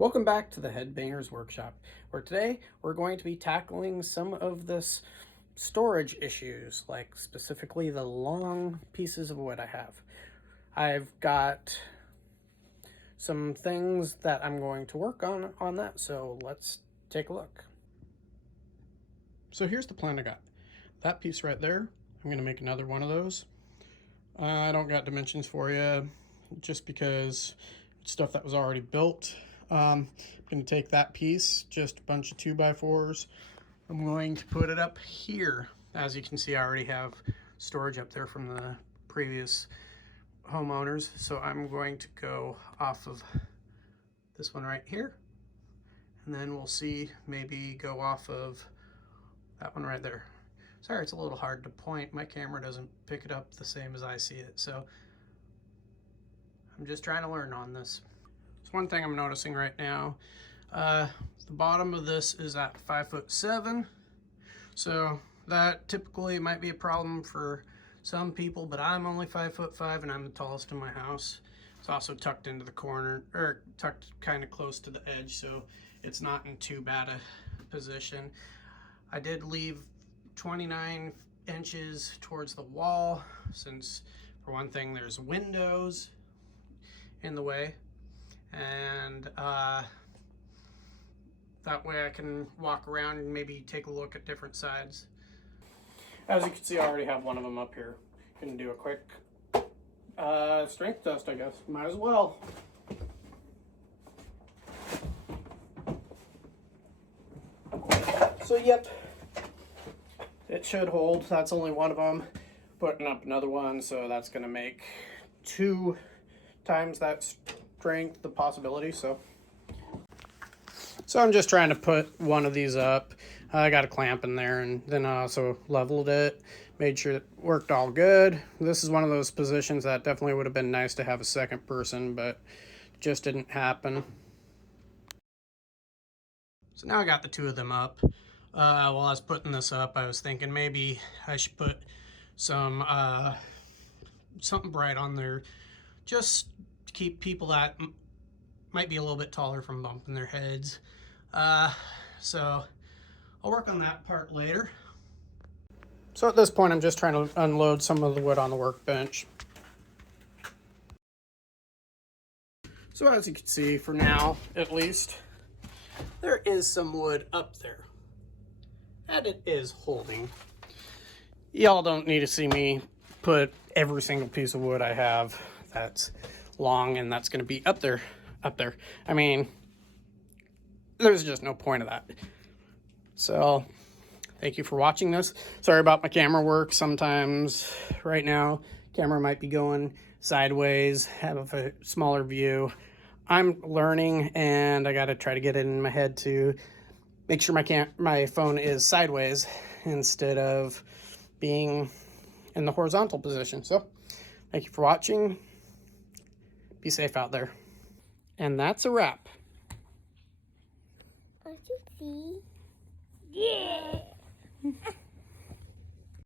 Welcome back to the Headbangers workshop, where today we're going to be tackling some of this storage issues, like specifically the long pieces of wood I have. I've got some things that I'm going to work on that, so let's take a look. So here's the plan I got. That piece right there, I'm going to make another one of those. I don't got dimensions for you just because it's stuff that was already built. I'm going to take that piece, just a bunch of 2x4s. I'm going to put it up here. As you can see, I already have storage up there from the previous homeowners. So I'm going to go off of this one right here. And then we'll see, maybe go off of that one right there. Sorry, it's a little hard to point. My camera doesn't pick it up the same as I see it. So I'm just trying to learn on this. So one thing I'm noticing right now, the bottom of this is at 5'7". So that typically might be a problem for some people, but I'm only 5'5" and I'm the tallest in my house. It's also tucked into the corner, or tucked kind of close to the edge, so it's not in too bad a position. I did leave 29 inches towards the wall, since for one thing there's windows in the way, and that way I can walk around and maybe take a look at different sides. As you can see, I already have one of them up here. Gonna do a quick strength test, I guess. Might as well. So yep, it should hold. That's only one of them. Putting up another one, so that's gonna make 2 times that strength, the possibility. So I'm just trying to put one of these up. I got a clamp in there, and then I also leveled it, made sure it worked all good. This is one of those positions that definitely would have been nice to have a second person, but just didn't happen. So now I got the 2 of them up. While I was putting this up, I was thinking maybe I should put some something bright on there, just to keep people that might be a little bit taller from bumping their heads. So I'll work on that part later. So at this point, I'm just trying to unload some of the wood on the workbench. So as you can see, for now, at least, there is some wood up there. And it is holding. Y'all don't need to see me put every single piece of wood I have that's long and that's going to be up there. I mean, there's just no point of that. So thank you for watching this. Sorry about my camera work. Sometimes right now camera might be going sideways, have a smaller view. I'm learning, and I got to try to get it in my head to make sure my phone is sideways instead of being in the horizontal position. So thank you for watching. Be safe out there. And that's a wrap. Yeah.